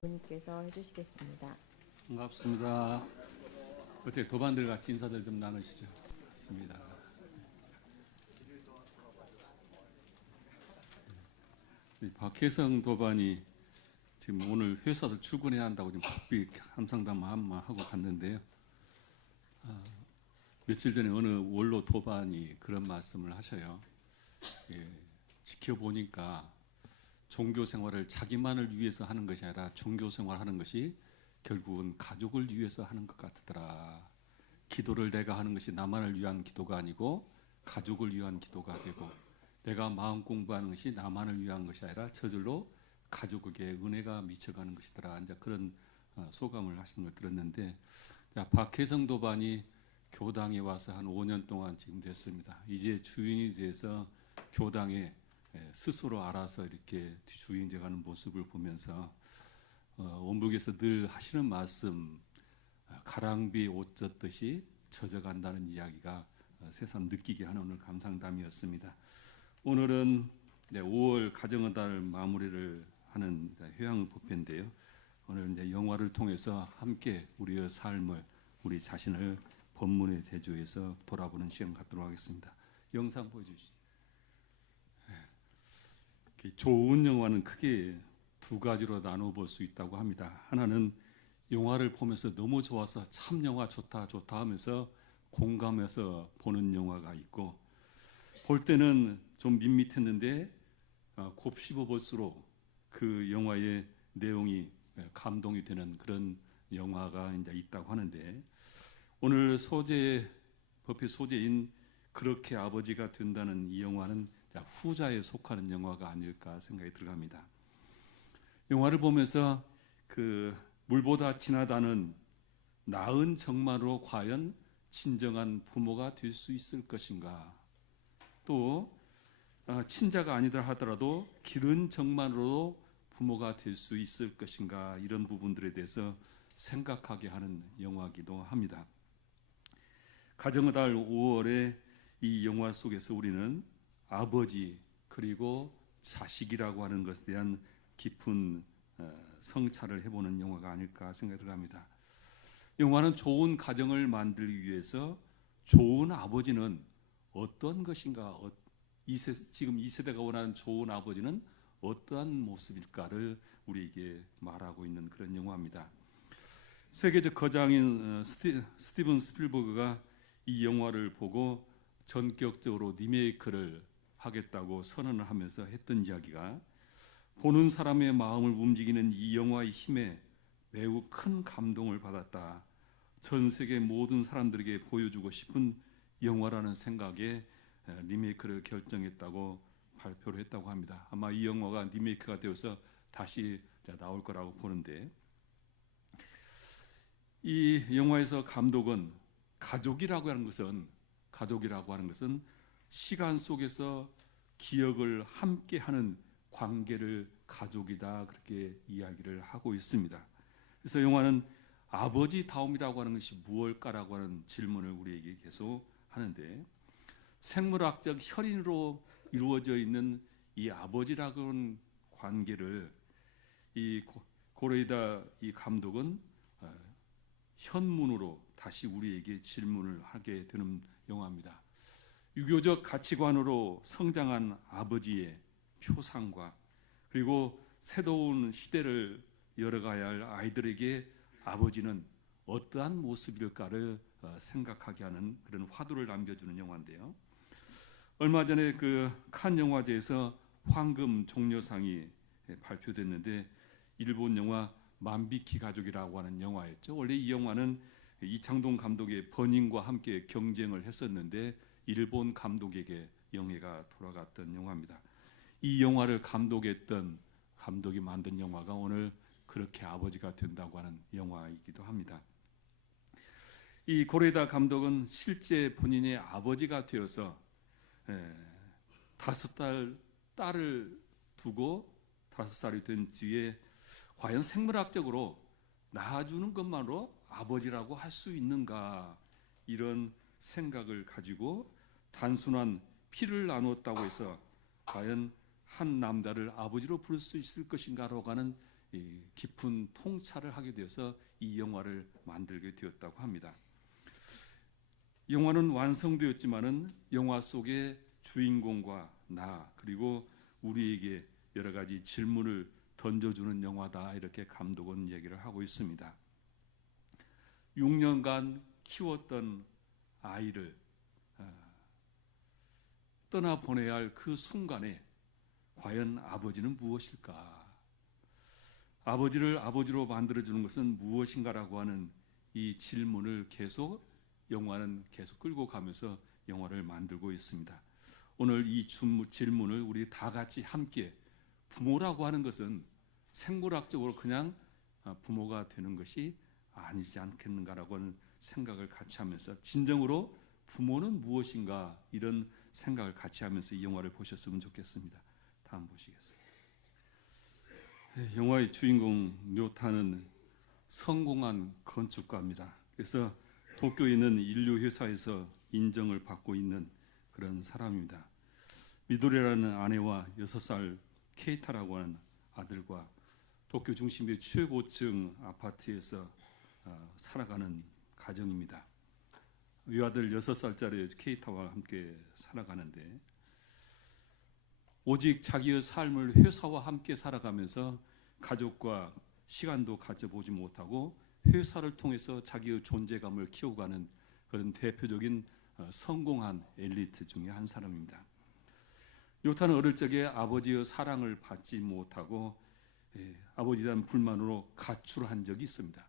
부모님께서 해주시겠습니다. 반갑습니다. 어떻게 도반들 같이 인사들 좀 나누시죠. 맞습니다. 박혜성 도반이 지금 오늘 회사도 출근해야 한다고 지금 바삐 함상담 하고 갔는데요. 며칠 전에 어느 원로 도반이 그런 말씀을 하셔요. 지켜보니까 종교 생활을 자기만을 위해서 하는 것이 아니라 종교 생활하는 것이 결국은 가족을 위해서 하는 것 같더라. 기도를 내가 하는 것이 나만을 위한 기도가 아니고 가족을 위한 기도가 되고, 내가 마음 공부하는 것이 나만을 위한 것이 아니라 저절로 가족에게 은혜가 미쳐가는 것이더라. 이제 그런 소감을 하신 걸 들었는데, 박혜성 도반이 교당에 와서 한 5년 동안 지금 됐습니다. 이제 주인이 돼서 교당에 스스로 알아서 이렇게 주인 돼가는 모습을 보면서 원북에서 늘 하시는 말씀, 가랑비 옷 젖듯이 젖어간다는 이야기가 새삼 느끼게 하는 오늘 감상담이었습니다. 오늘은 5월 가정의 달 마무리를 하는 효양법회인데요. 오늘 이제 영화를 통해서 함께 우리의 삶을, 우리 자신을 본문의 대조해서 돌아보는 시간 갖도록 하겠습니다. 영상 보여주시죠. 좋은 영화는 크게 두 가지로 나눠 볼 수 있다고 합니다. 하나는 영화를 보면서 너무 좋아서 참 영화 좋다 하면서 공감해서 보는 영화가 있고, 볼 때는 좀 밋밋했는데 곱씹어 볼수록 그 영화의 내용이 감동이 되는 그런 영화가 이제 있다고 하는데, 오늘 법회 소재인 그렇게 아버지가 된다는 이 영화는 후자에 속하는 영화가 아닐까 생각이 들어갑니다. 영화를 보면서 그 물보다 진하다는 나은 정만으로 과연 진정한 부모가 될 수 있을 것인가, 또 친자가 아니라 하더라도 기른 정만으로 부모가 될 수 있을 것인가, 이런 부분들에 대해서 생각하게 하는 영화이기도 합니다. 가정의 달 5월에 이 영화 속에서 우리는 아버지 그리고 자식이라고 하는 것에 대한 깊은 성찰을 해보는 영화가 아닐까 생각이 들어갑니다. 영화는 좋은 가정을 만들기 위해서 좋은 아버지는 어떤 것인가, 지금 이 세대가 원하는 좋은 아버지는 어떠한 모습일까를 우리에게 말하고 있는 그런 영화입니다. 세계적 거장인 스티븐 스필버그가 이 영화를 보고 전격적으로 리메이크를 하겠다고 선언을 하면서 했던 이야기가, 보는 사람의 마음을 움직이는 이 영화의 힘에 매우 큰 감동을 받았다. 전 세계 모든 사람들에게 보여주고 싶은 영화라는 생각에 리메이크를 결정했다고 발표를 했다고 합니다. 아마 이 영화가 리메이크가 되어서 다시 나올 거라고 보는데, 이 영화에서 감독은 가족이라고 하는 것은 시간 속에서 기억을 함께 하는 관계를 가족이다, 그렇게 이야기를 하고 있습니다. 그래서 영화는 아버지다움이라고 하는 것이 무엇일까라고 하는 질문을 우리에게 계속 하는데, 생물학적 혈인으로 이루어져 있는 이 아버지라고 하는 관계를 이 고레이다 이 감독은 현문으로 다시 우리에게 질문을 하게 되는 영화입니다. 유교적 가치관으로 성장한 아버지의 표상과, 그리고 새로운 시대를 열어가야 할 아이들에게 아버지는 어떠한 모습일까를 생각하게 하는 그런 화두를 남겨주는 영화인데요. 얼마 전에 그 칸 영화제에서 황금 종려상이 발표됐는데, 일본 영화 만비키 가족이라고 하는 영화였죠. 원래 이 영화는 이창동 감독의 버닝과 함께 경쟁을 했었는데 일본 감독에게 영예가 돌아갔던 영화입니다. 이 영화를 감독이 만든 영화가 오늘 그렇게 아버지가 된다고 하는 영화이기도 합니다. 이 고레다 감독은 실제 본인의 아버지가 되어서 5살 딸을 두고 5살이 된 뒤에 과연 생물학적으로 낳아주는 것만으로 아버지라고 할 수 있는가, 이런 생각을 가지고 단순한 피를 나누었다고 해서 과연 한 남자를 아버지로 부를 수 있을 것인가라고 하는 이 깊은 통찰을 하게 되어서 이 영화를 만들게 되었다고 합니다. 영화는 완성되었지만은 영화 속의 주인공과 나 그리고 우리에게 여러 가지 질문을 던져주는 영화다, 이렇게 감독은 얘기를 하고 있습니다. 6년간 키웠던 아이를 떠나보내야 할 그 순간에 과연 아버지는 무엇일까? 아버지를 아버지로 만들어주는 것은 무엇인가라고 하는 이 질문을 영화는 계속 끌고 가면서 영화를 만들고 있습니다. 오늘 이 질문을 우리 다 같이 함께, 부모라고 하는 것은 생물학적으로 그냥 부모가 되는 것이 아니지 않겠는가라고 하는 생각을 같이 하면서, 진정으로 부모는 무엇인가, 이런 생각을 같이 하면서 이 영화를 보셨으면 좋겠습니다. 다음 보시겠습니다. 영화의 주인공 료타는 성공한 건축가입니다. 그래서 도쿄에 있는 인류 회사에서 인정을 받고 있는 그런 사람입니다. 미도리라는 아내와 6살 케이타라고 하는 아들과 도쿄 중심의 최고층 아파트에서 살아가는 가정입니다. 위아들 6살짜리 케이타와 함께 살아가는데, 오직 자기의 삶을 회사와 함께 살아가면서 가족과 시간도 가져보지 못하고 회사를 통해서 자기의 존재감을 키워가는 그런 대표적인 성공한 엘리트 중에 한 사람입니다. 요타는 어릴 적에 아버지의 사랑을 받지 못하고 아버지에 대한 불만으로 가출한 적이 있습니다.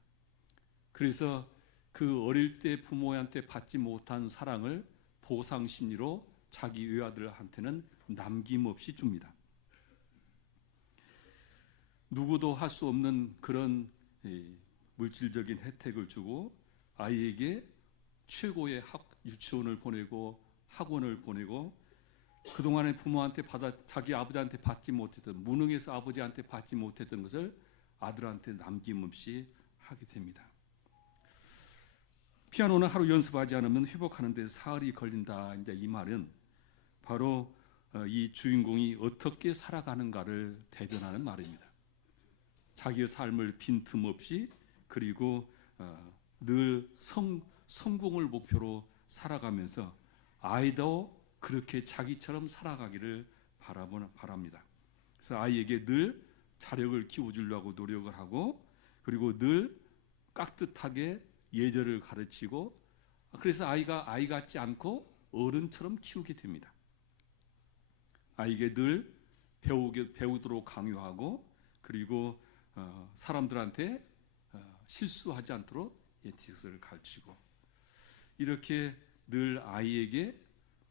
그래서 그 어릴 때 부모한테 받지 못한 사랑을 보상 심리로 자기 외아들한테는 남김없이 줍니다. 누구도 할 수 없는 그런 물질적인 혜택을 주고 아이에게 최고의 유치원을 보내고 학원을 보내고, 그동안에 부모한테 자기 아버지한테 받지 못했던, 무능해서 아버지한테 받지 못했던 것을 아들한테 남김없이 하게 됩니다. 피아노는 하루 연습하지 않으면 회복하는 데 사흘이 걸린다. 이제 이 말은 바로 이 주인공이 어떻게 살아가는가를 대변하는 말입니다. 자기의 삶을 빈틈없이, 그리고 늘 성공을 목표로 살아가면서 아이도 그렇게 자기처럼 살아가기를 바랍니다. 그래서 아이에게 늘 자력을 키워주려고 노력을 하고, 그리고 늘 깍듯하게 예절을 가르치고, 그래서 아이가 아이 같지 않고 어른처럼 키우게 됩니다. 아이에게 늘 배우도록 강요하고, 그리고 사람들한테 실수하지 않도록 에티क्스를 가르치고, 이렇게 늘 아이에게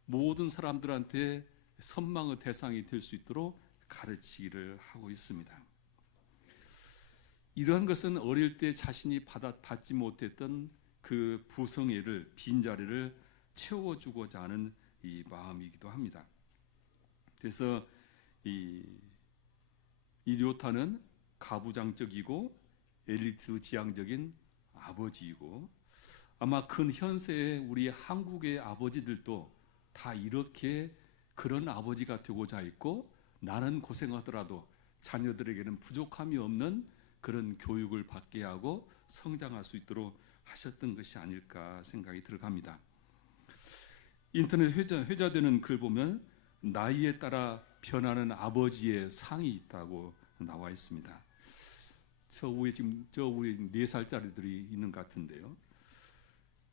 모든 사람들한테 선망의 대상이 될 수 있도록 가르치기를 하고 있습니다. 이러한 것은 어릴 때 자신이 받지 못했던 그 부성애를, 빈자리를 채워주고자 하는 이 마음이기도 합니다. 그래서 이 료타는 가부장적이고 엘리트 지향적인 아버지이고, 아마 큰 현세의 우리 한국의 아버지들도 다 이렇게 그런 아버지가 되고자 했고, 나는 고생하더라도 자녀들에게는 부족함이 없는 그런 교육을 받게 하고 성장할 수 있도록 하셨던 것이 아닐까 생각이 들어갑니다. 인터넷 회자되는 글 보면 나이에 따라 변하는 아버지의 상이 있다고 나와 있습니다. 저 위에 4살짜리들이 있는 것 같은데요.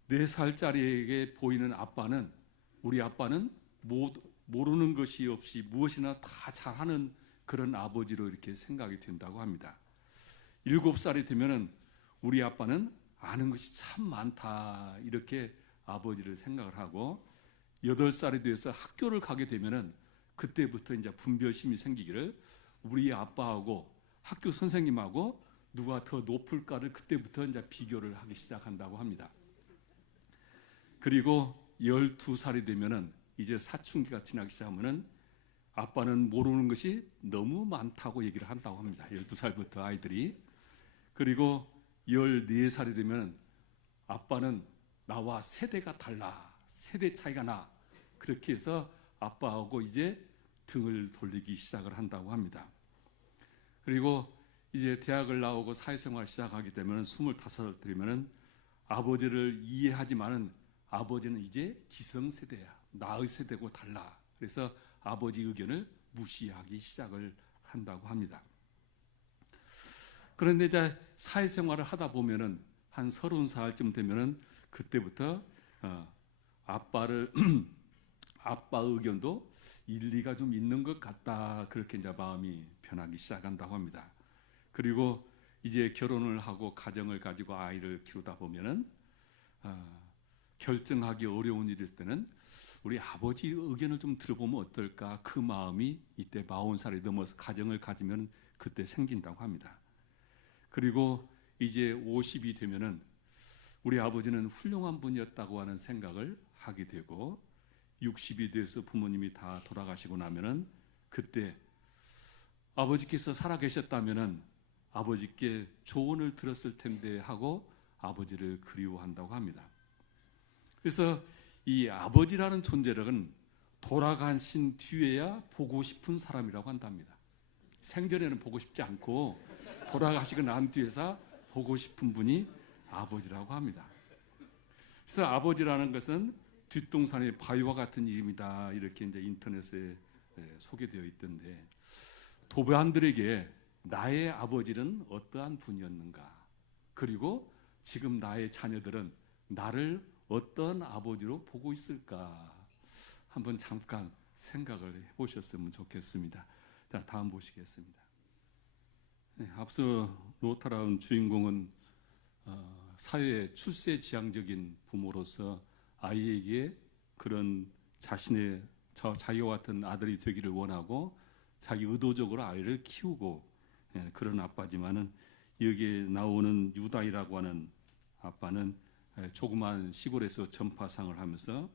4살짜리에게 보이는 아빠는, 우리 아빠는 모르는 것이 없이 무엇이나 다 잘하는 그런 아버지로 이렇게 생각이 된다고 합니다. 7살이 되면은 우리 아빠는 아는 것이 참 많다, 이렇게 아버지를 생각을 하고, 8살이 돼서 학교를 가게 되면은 그때부터 이제 분별심이 생기기를, 우리 아빠하고 학교 선생님하고 누가 더 높을까를 그때부터 이제 비교를 하기 시작한다고 합니다. 그리고 12살이 되면은 이제 사춘기가 지나기 시작하면은 아빠는 모르는 것이 너무 많다고 얘기를 한다고 합니다. 12살부터 아이들이. 그리고 14살이 되면 아빠는 나와 세대가 달라, 세대 차이가 나, 그렇게 해서 아빠하고 이제 등을 돌리기 시작을 한다고 합니다. 그리고 이제 대학을 나오고 사회생활 시작하게 되면 25살 되면은 아버지를 이해하지만은 아버지는 이제 기성세대야. 나의 세대고 달라. 그래서 아버지 의견을 무시하기 시작을 한다고 합니다. 그런데 이제 사회생활을 하다 보면은 한 30살쯤 되면은 그때부터 아빠를 아빠 의견도 일리가 좀 있는 것 같다. 그렇게 이제 마음이 변하기 시작한다고 합니다. 그리고 이제 결혼을 하고 가정을 가지고 아이를 키우다 보면은 결정하기 어려운 일일 때는 우리 아버지 의견을 좀 들어보면 어떨까? 그 마음이 이때 40살이 넘어서 가정을 가지면 그때 생긴다고 합니다. 그리고 이제 50이 되면은 우리 아버지는 훌륭한 분이었다고 하는 생각을 하게 되고 60이 돼서 부모님이 다 돌아가시고 나면은 그때 아버지께서 살아 계셨다면은 아버지께 조언을 들었을 텐데 하고 아버지를 그리워한다고 합니다. 그래서 이 아버지라는 존재력은 돌아가신 뒤에야 보고 싶은 사람이라고 한답니다. 생전에는 보고 싶지 않고 돌아가시고 난 뒤에서 보고 싶은 분이 아버지라고 합니다. 그래서 아버지라는 것은 뒷동산의 바위와 같은 이름이다. 이렇게 이제 인터넷에 소개되어 있던데 도배한들에게 나의 아버지는 어떠한 분이었는가? 그리고 지금 나의 자녀들은 나를 어떤 아버지로 보고 있을까? 한번 잠깐 생각을 해보셨으면 좋겠습니다. 자, 다음 보시겠습니다. 네, 앞서 로타라운 주인공은 사회의 출세지향적인 부모로서 아이에게 그런 자신의 자기와 같은 아들이 되기를 원하고 자기 의도적으로 아이를 키우고 그런 아빠지만은 여기에 나오는 유다이라고 하는 아빠는 조그만 시골에서 전파상을 하면서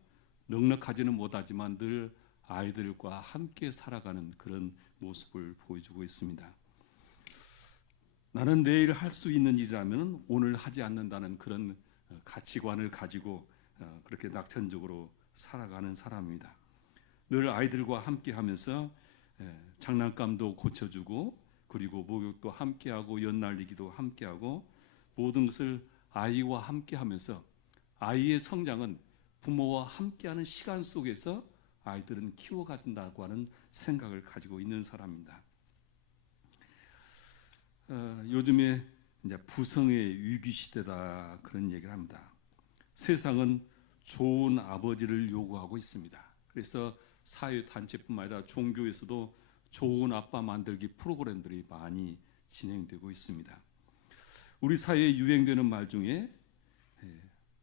넉넉하지는 못하지만 늘 아이들과 함께 살아가는 그런 모습을 보여주고 있습니다. 나는 내일 할 수 있는 일이라면 오늘 하지 않는다는 그런 가치관을 가지고 그렇게 낙천적으로 살아가는 사람입니다. 늘 아이들과 함께 하면서 장난감도 고쳐주고 그리고 목욕도 함께하고 연날리기도 함께하고 모든 것을 아이와 함께하면서 아이의 성장은 부모와 함께하는 시간 속에서 아이들은 키워간다고 하는 생각을 가지고 있는 사람입니다. 요즘에 이제 부성의 위기 시대다 그런 얘기를 합니다. 세상은 좋은 아버지를 요구하고 있습니다. 그래서 사회 단체뿐만 아니라 종교에서도 좋은 아빠 만들기 프로그램들이 많이 진행되고 있습니다. 우리 사회에 유행되는 말 중에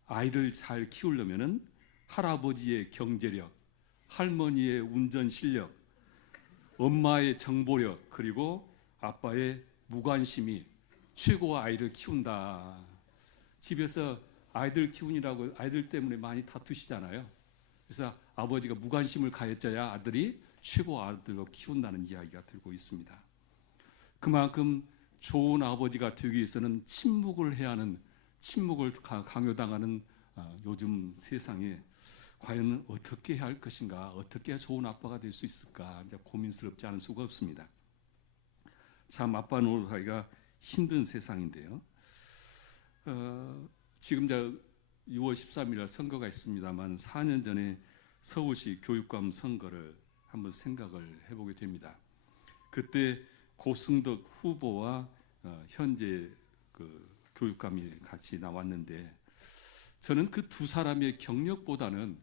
아이를 잘 키우려면은 할아버지의 경제력, 할머니의 운전 실력, 엄마의 정보력, 그리고 아빠의 무관심이 최고 아이를 키운다. 집에서 아이들 키우느라고 아이들 때문에 많이 다투시잖아요. 그래서 아버지가 무관심을 가했져야 아들이 최고 아들로 키운다는 이야기가 들고 있습니다. 그만큼 좋은 아버지가 되기 위해서는 침묵을 해야 하는, 침묵을 강요당하는 요즘 세상에 과연 어떻게 해야 할 것인가, 어떻게 해야 좋은 아빠가 될 수 있을까 이제 고민스럽지 않을 수가 없습니다. 참 아빠 노릇하기가 힘든 세상인데요. 지금 이제 6월 13일 선거가 있습니다만 4년 전에 서울시 교육감 선거를 한번 생각을 해보게 됩니다. 그때 고승덕 후보와 현재 그 교육감이 같이 나왔는데 저는 그 두 사람의 경력보다는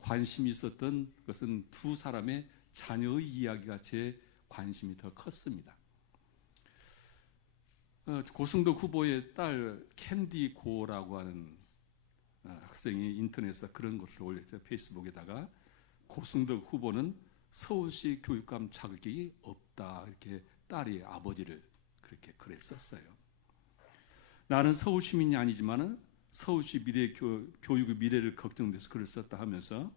관심이 있었던 것은 두 사람의 자녀의 이야기가 제 관심이 더 컸습니다. 고승덕 후보의 딸 캔디 고라고 하는 학생이 인터넷에 그런 것을 올렸죠. 페이스북에다가 고승덕 후보는 서울시 교육감 자격이 없다 이렇게 딸이 아버지를 그렇게 글을 썼어요. 나는 서울 시민이 아니지만은 서울시 교육의 미래를 걱정돼서 글을 썼다 하면서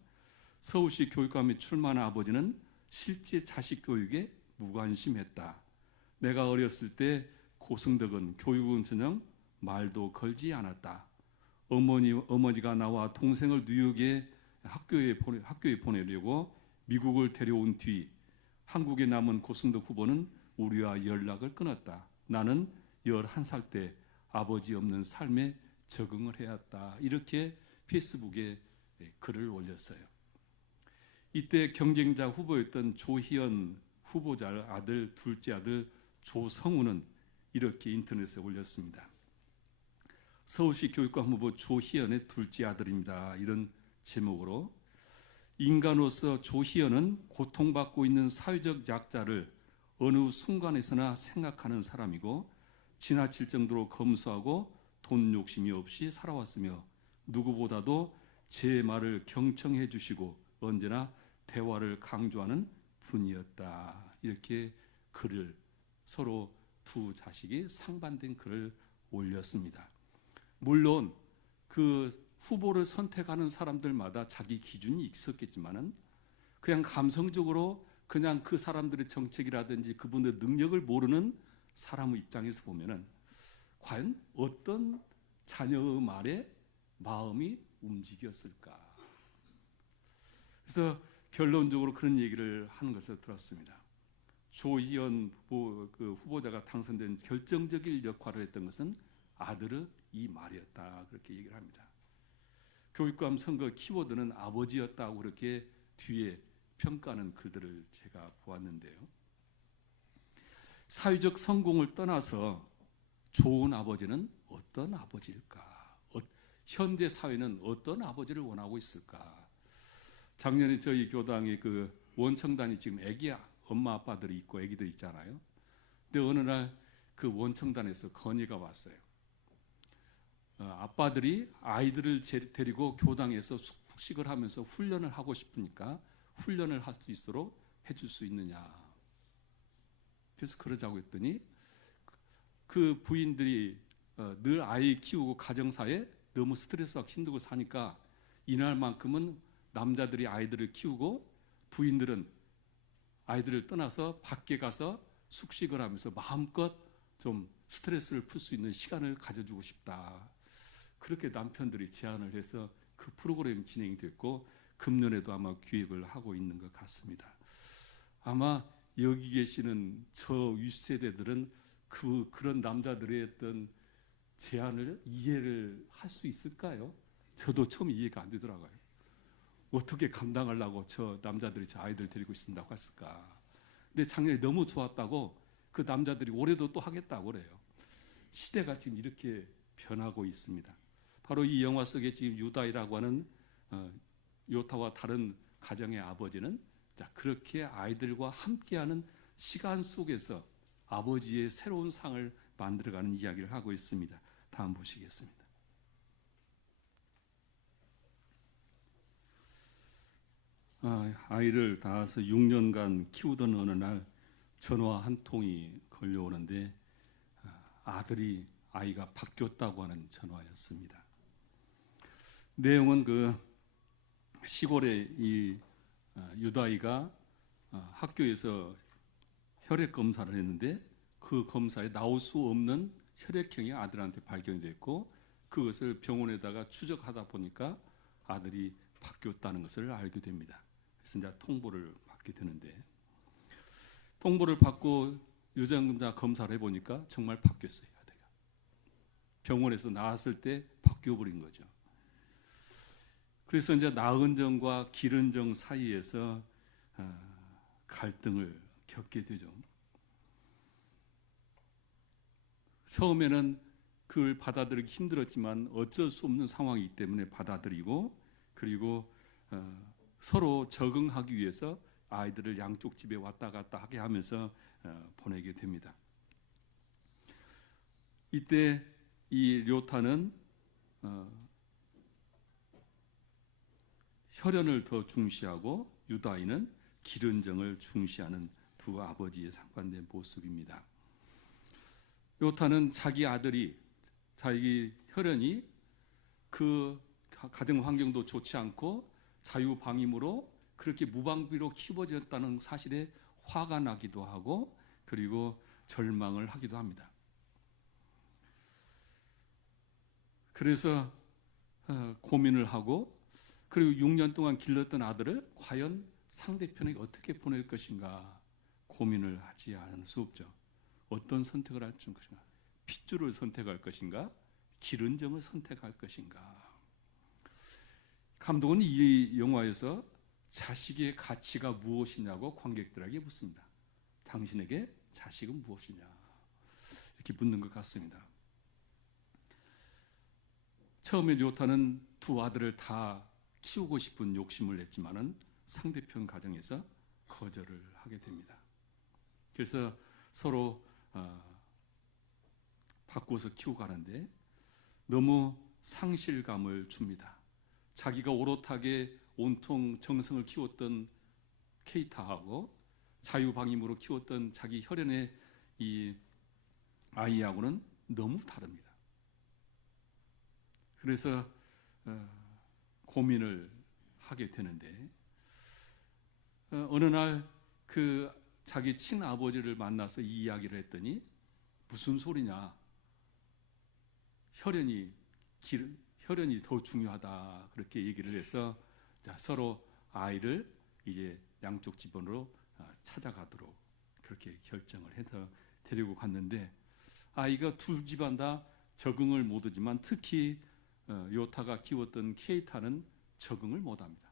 서울시 교육감에 출마한 아버지는 실제 자식 교육에 무관심했다. 내가 어렸을 때 고승덕은 교육은커녕 말도 걸지 않았다. 어머니가 나와 동생을 뉴욕에 학교에 보내려고 미국을 데려온 뒤 한국에 남은 고승덕 후보는 우리와 연락을 끊었다. 나는 11살 때 아버지 없는 삶에 적응을 해왔다. 이렇게 페이스북에 글을 올렸어요. 이때 경쟁자 후보였던 조희연 후보자 아들, 둘째 아들 조성우는 이렇게 인터넷에 올렸습니다. 서울시 교육감 후보 조희연의 둘째 아들입니다. 이런 제목으로 인간으로서 조희연은 고통받고 있는 사회적 약자를 어느 순간에서나 생각하는 사람이고 지나칠 정도로 검소하고 돈 욕심이 없이 살아왔으며 누구보다도 제 말을 경청해 주시고 언제나 대화를 강조하는 분이었다. 이렇게 글을 서로 두 자식이 상반된 글을 올렸습니다. 물론 그 후보를 선택하는 사람들마다 자기 기준이 있었겠지만은 그냥 감성적으로 그냥 그 사람들의 정책이라든지 그분의 능력을 모르는 사람의 입장에서 보면은 과연 어떤 자녀의 말에 마음이 움직였을까? 그래서 결론적으로 그런 얘기를 하는 것을 들었습니다. 조희연 후보자가 당선된 결정적인 역할을 했던 것은 아들의 이 말이었다. 그렇게 얘기를 합니다. 교육감 선거 키워드는 아버지였다고 그렇게 뒤에 평가하는 글들을 제가 보았는데요. 사회적 성공을 떠나서 좋은 아버지는 어떤 아버지일까? 현대 사회는 어떤 아버지를 원하고 있을까? 작년에 저희 교당에 그 원청단이 지금 애기 엄마 아빠들이 있고 애기들 있잖아요. 근데 어느 날 그 원청단에서 건의가 왔어요. 아빠들이 아이들을 데리고 교당에서 숙식을 하면서 훈련을 하고 싶으니까 훈련을 할 수 있도록 해줄 수 있느냐. 그래서 그러자고 했더니 그 부인들이 늘 아이 키우고 가정사에 너무 스트레스받고 힘들고 사니까 이날만큼은 남자들이 아이들을 키우고 부인들은 아이들을 떠나서 밖에 가서 숙식을 하면서 마음껏 좀 스트레스를 풀 수 있는 시간을 가져주고 싶다. 그렇게 남편들이 제안을 해서 그 프로그램이 진행이 됐고 금년에도 아마 기획을 하고 있는 것 같습니다. 아마 여기 계시는 저 윗세대들은 그런 남자들의 어떤 제안을 이해를 할 수 있을까요? 저도 처음 이해가 안 되더라고요. 어떻게 감당하려고 저 남자들이 저 아이들 데리고 있는다고 했을까? 근데 작년에 너무 좋았다고 그 남자들이 올해도 또 하겠다고 그래요. 시대가 지금 이렇게 변하고 있습니다. 바로 이 영화 속에 지금 유다이라고 하는 요타와 다른 가정의 아버지는 그렇게 아이들과 함께하는 시간 속에서 아버지의 새로운 상을 만들어가는 이야기를 하고 있습니다. 다음 보시겠습니다. 아이를 낳아서 6년간 키우던 어느 날 전화 한 통이 걸려오는데 아이가 바뀌었다고 하는 전화였습니다. 내용은 그 시골에 이 유다이가 학교에서 혈액 검사를 했는데 그 검사에 나올 수 없는 혈액형이 아들한테 발견이 됐고 그것을 병원에다가 추적하다 보니까 아들이 바뀌었다는 것을 알게 됩니다. 그래서 이제 통보를 받게 되는데 통보를 받고 유전자 검사를 해보니까 정말 바뀌었어요. 아들이. 병원에서 나왔을 때 바뀌어버린 거죠. 그래서 이제 낳은 정과 기른 정 사이에서 갈등을 겪게 되죠. 처음에는 그걸 받아들이기 힘들었지만 어쩔 수 없는 상황이기 때문에 받아들이고 그리고 서로 적응하기 위해서 아이들을 양쪽 집에 왔다 갔다 하게 하면서 보내게 됩니다. 이때 이 료타는 혈연을 더 중시하고 유다이는 기른정을 중시하는 두 아버지의 상반된 모습입니다. 요타는 자기 아들이 자기 혈연이 그 가정 환경도 좋지 않고 자유방임으로 그렇게 무방비로 키워졌다는 사실에 화가 나기도 하고 그리고 절망을 하기도 합니다. 그래서 고민을 하고 그리고 6년 동안 길렀던 아들을 과연 상대편에게 어떻게 보낼 것인가 고민을 하지 않을 수 없죠. 어떤 선택을 할 것인가? 핏줄을 선택할 것인가? 기른정을 선택할 것인가? 감독은 이 영화에서 자식의 가치가 무엇이냐고 관객들에게 묻습니다. 당신에게 자식은 무엇이냐? 이렇게 묻는 것 같습니다. 처음에 요타는 두 아들을 다 키우고 싶은 욕심을 냈지만은 상대편 가정에서 거절을 하게 됩니다. 그래서 서로 바꾸어서 키우고 가는데 너무 상실감을 줍니다. 자기가 오롯하게 온통 정성을 키웠던 케이타하고 자유방임으로 키웠던 자기 혈연의 이 아이하고는 너무 다릅니다. 그래서 고민을 하게 되는데 어느 날 그 자기 친아버지를 만나서 이 이야기를 했더니 무슨 소리냐? 혈연이 더 중요하다 그렇게 얘기를 해서 서로 아이를 이제 양쪽 집안으로 찾아가도록 그렇게 결정을 해서 데리고 갔는데 아이가 둘 집안 다 적응을 못하지만 특히 요타가 키웠던 케이타는 적응을 못합니다.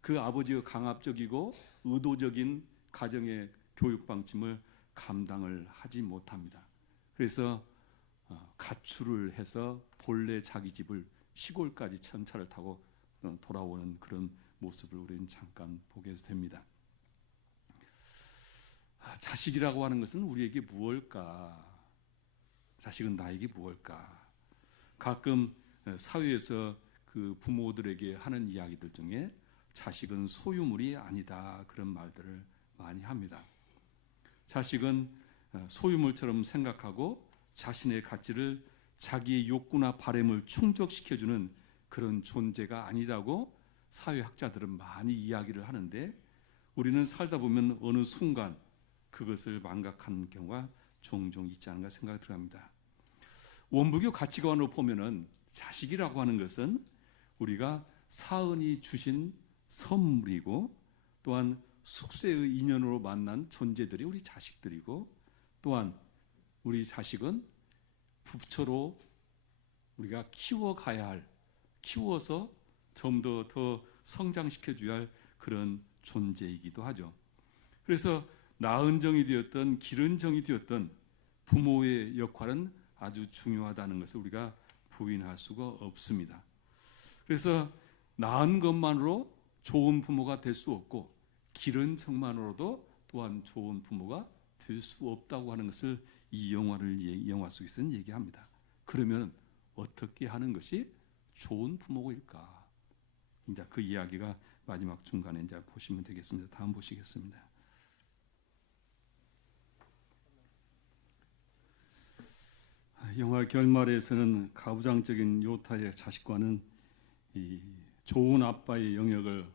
그 아버지의 강압적이고 의도적인 가정의 교육 방침을 감당을 하지 못합니다. 그래서 가출을 해서 본래 자기 집을 시골까지 전차를 타고 돌아오는 그런 모습을 우리는 잠깐 보게 됩니다. 자식이라고 하는 것은 우리에게 무엇일까? 자식은 나에게 무엇일까? 가끔 사회에서 그 부모들에게 하는 이야기들 중에 자식은 소유물이 아니다 그런 말들을 많이 합니다. 자식은 소유물처럼 생각하고 자신의 가치를 자기의 욕구나 바램을 충족시켜주는 그런 존재가 아니다고 사회학자들은 많이 이야기를 하는데 우리는 살다 보면 어느 순간 그것을 망각하는 경우가 종종 있지 않은가 생각이 들어갑니다. 원불교 가치관으로 보면은 자식이라고 하는 것은 우리가 사은이 주신 선물이고 또한 숙세의 인연으로 만난 존재들이 우리 자식들이고 또한 우리 자식은 부처로 우리가 키워가야 할 키워서 좀 더 성장시켜줘야 할 그런 존재이기도 하죠. 그래서 낳은 정이 되었던 기른 정이 되었던 부모의 역할은 아주 중요하다는 것을 우리가 부인할 수가 없습니다. 그래서 낳은 것만으로 좋은 부모가 될 수 없고 기른 정만으로도 또한 좋은 부모가 될 수 없다고 하는 것을 이 영화 속에서는 얘기합니다. 그러면 어떻게 하는 것이 좋은 부모일까? 이제 그 이야기가 마지막 중간에 이제 보시면 되겠습니다. 다음 보시겠습니다. 영화 결말에서는 가부장적인 요타의 자식과는 이 좋은 아빠의 영역을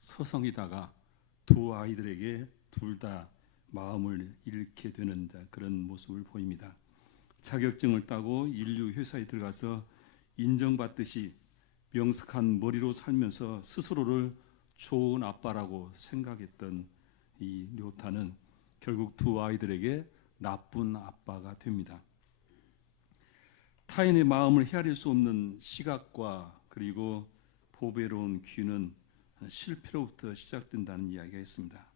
서성이다가 두 아이들에게 둘 다 마음을 잃게 되는 그런 모습을 보입니다. 자격증을 따고 인류 회사에 들어가서 인정받듯이 명석한 머리로 살면서 스스로를 좋은 아빠라고 생각했던 이 요타는 결국 두 아이들에게 나쁜 아빠가 됩니다. 타인의 마음을 헤아릴 수 없는 시각과 그리고 보배로운 귀는 실패로부터 시작된다는 이야기가 있습니다.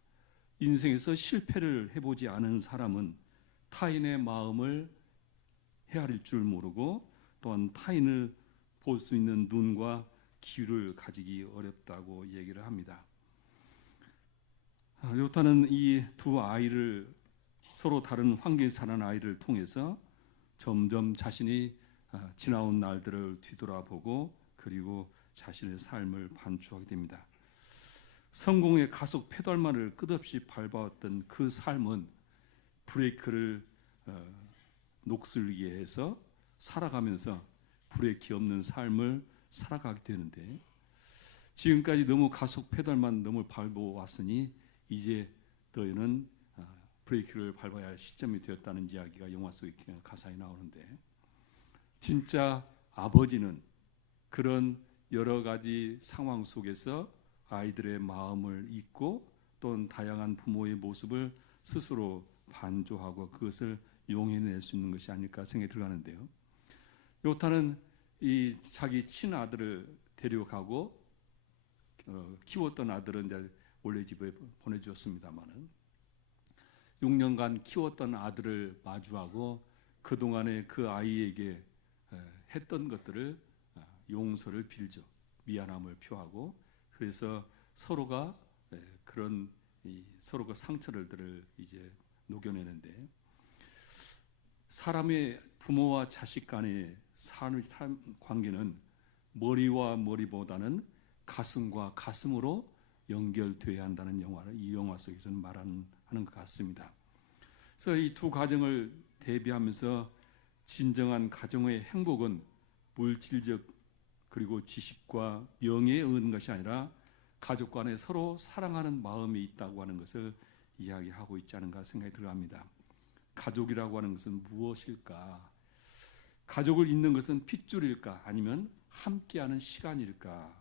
인생에서 실패를 해보지 않은 사람은 타인의 마음을 헤아릴 줄 모르고 또한 타인을 볼 수 있는 눈과 귀를 가지기 어렵다고 얘기를 합니다. 요타는 이 두 아이를 서로 다른 환경에 사는 아이를 통해서 점점 자신이 지나온 날들을 뒤돌아보고 그리고 자신의 삶을 반추하게 됩니다. 성공의 가속 페달만을 끝없이 밟아왔던 그 삶은 브레이크를 녹슬게 해서 살아가면서 브레이크 없는 삶을 살아가게 되는데 지금까지 너무 가속 페달만 너무 밟아왔으니 이제 너희는 브레이크를 밟아야 할 시점이 되었다는 이야기가 영화 속의 가사에 나오는데 진짜 아버지는 그런 여러 가지 상황 속에서 아이들의 마음을 잊고 또는 다양한 부모의 모습을 스스로 반조하고 그것을 용해낼 수 있는 것이 아닐까 생각이 들어가는데요. 요타는 이 자기 친아들을 데려가고 키웠던 아들은 이제 원래 집에 보내주었습니다만은 6년간 키웠던 아들을 마주하고 그동안에 그 아이에게 했던 것들을 용서를 빌죠. 미안함을 표하고 그래서 서로가 그런 서로가 상처들을 이제 녹여내는데 사람의 부모와 자식 간의 삶 관계는 머리와 머리보다는 가슴과 가슴으로 연결돼야 한다는 영화를 이 영화 속에서는 말하는 것 같습니다. 그래서 이 두 가정을 대비하면서 진정한 가정의 행복은 물질적 그리고 지식과 명예에 의한 것이 아니라 가족 간에 서로 사랑하는 마음이 있다고 하는 것을 이야기하고 있지 않은가 생각이 들어갑니다. 가족이라고 하는 것은 무엇일까? 가족을 잇는 것은 핏줄일까? 아니면 함께하는 시간일까?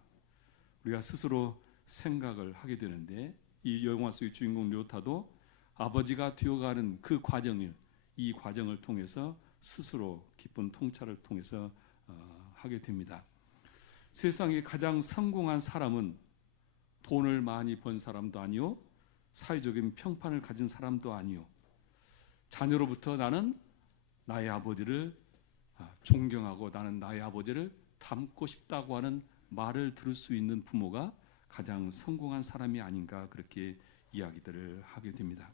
우리가 스스로 생각을 하게 되는데 이 영화 속의 주인공 료타도 아버지가 되어가는 그 과정을 이 과정을 통해서 스스로 깊은 통찰을 통해서 하게 됩니다. 세상에 가장 성공한 사람은 돈을 많이 번 사람도 아니요 사회적인 평판을 가진 사람도 아니요 자녀로부터 나는 나의 아버지를 존경하고 나는 나의 아버지를 닮고 싶다고 하는 말을 들을 수 있는 부모가 가장 성공한 사람이 아닌가 그렇게 이야기들을 하게 됩니다.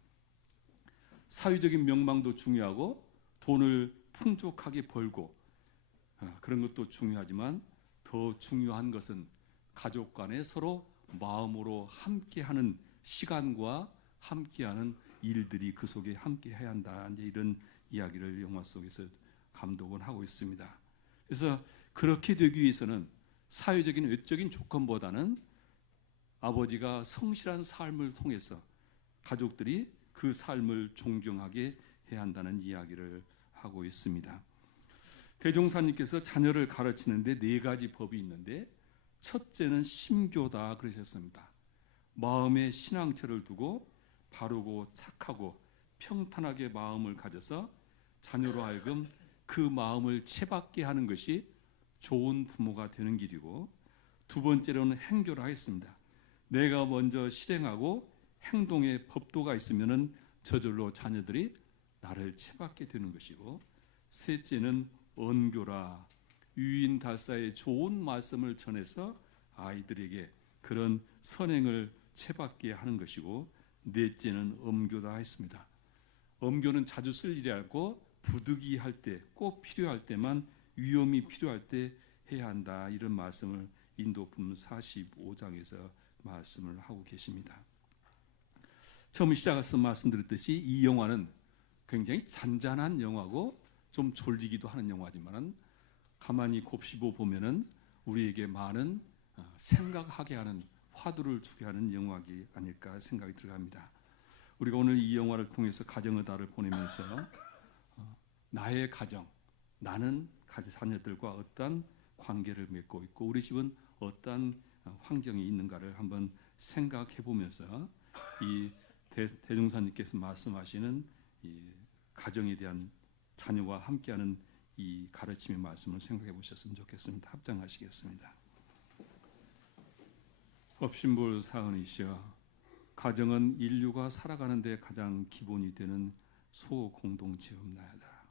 사회적인 명망도 중요하고 돈을 풍족하게 벌고 그런 것도 중요하지만 더 중요한 것은 가족 간에 서로 마음으로 함께하는 시간과 함께하는 일들이 그 속에 함께해야 한다. 이제 이런 이야기를 영화 속에서 감독은 하고 있습니다. 그래서 그렇게 되기 위해서는 사회적인 외적인 조건보다는 아버지가 성실한 삶을 통해서 가족들이 그 삶을 존경하게 해야 한다는 이야기를 하고 있습니다. 대종사님께서 자녀를 가르치는데 4가지 법이 있는데 첫째는 심교다 그러셨습니다. 마음에 신앙처를 두고 바르고 착하고 평탄하게 마음을 가져서 자녀로 하여금 그 마음을 채받게 하는 것이 좋은 부모가 되는 길이고 두 번째로는 행교라 했습니다. 내가 먼저 실행하고 행동에 법도가 있으면은 저절로 자녀들이 나를 채받게 되는 것이고 셋째는 언교라 유인달사의 좋은 말씀을 전해서 아이들에게 그런 선행을 채받게 하는 것이고 넷째는 엄교다 했습니다. 엄교는 자주 쓸 일이 아니고 부득이할 때 꼭 필요할 때만 위험이 필요할 때 해야 한다 이런 말씀을 인도품 45장에서 말씀을 하고 계십니다. 처음 시작해서 말씀드렸듯이 이 영화는 굉장히 잔잔한 영화고 좀 졸리기도 하는 영화지만 가만히 곱씹어 보면은 우리에게 많은 생각하게 하는 화두를 주게 하는 영화가 아닐까 생각이 들어갑니다. 우리가 오늘 이 영화를 통해서 가정의 달을 보내면서 나의 가정, 나는 자녀들과 어떤 관계를 맺고 있고 우리 집은 어떤 환경이 있는가를 한번 생각해 보면서 이 대종사님께서 말씀하시는 이 가정에 대한 자녀와 함께하는 이 가르침의 말씀을 생각해 보셨으면 좋겠습니다. 합장하시겠습니다. 업신볼 사은이시여, 가정은 인류가 살아가는 데 가장 기본이 되는 소공동체옵나이다.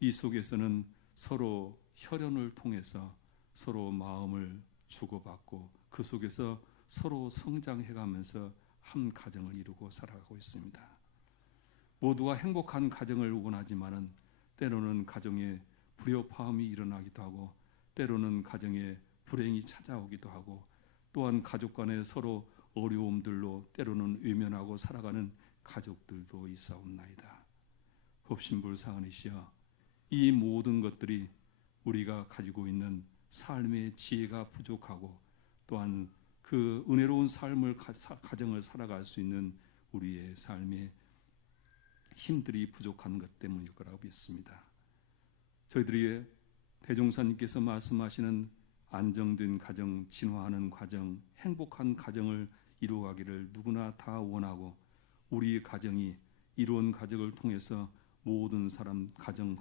이 속에서는 서로 혈연을 통해서 서로 마음을 주고받고 그 속에서 서로 성장해가면서 한 가정을 이루고 살아가고 있습니다. 모두가 행복한 가정을 원하지만은 때로는 가정에 불협화음이 일어나기도 하고 때로는 가정에 불행이 찾아오기도 하고 또한 가족 간에 서로 어려움들로 때로는 외면하고 살아가는 가족들도 있사옵나이다. 법신불사은이시여, 이 모든 것들이 우리가 가지고 있는 삶의 지혜가 부족하고 또한 그 은혜로운 삶을 가정을 살아갈 수 있는 우리의 삶의 힘들이 부족한 것 때문일 거라고 믿습니다. 저희들이 대종사님께서 말씀하시는 안정된 가정, 진화하는 가정, 행복한 가정을 이루어가기를 누구나 다 원하고 우리의 가정이 이루은 가족을 통해서 모든 사람, 가정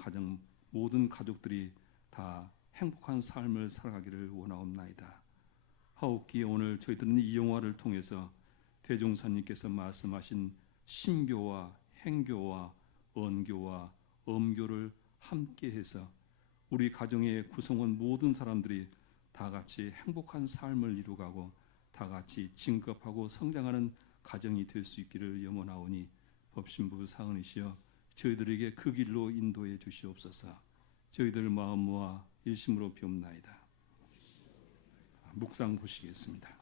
모든 가족들이 다 행복한 삶을 살아가기를 원하옵나이다. 하옵기에 오늘 저희들은 이 영화를 통해서 대종사님께서 말씀하신 신교와 행교와 언교와 엄교를 함께해서 우리 가정의 구성원 모든 사람들이 다 같이 행복한 삶을 이루가고 다 같이 진급하고 성장하는 가정이 될 수 있기를 염원하오니 법신부 사은이시여 저희들에게 그 길로 인도해 주시옵소서. 저희들 마음 모아 일심으로 비옵나이다. 묵상 보시겠습니다.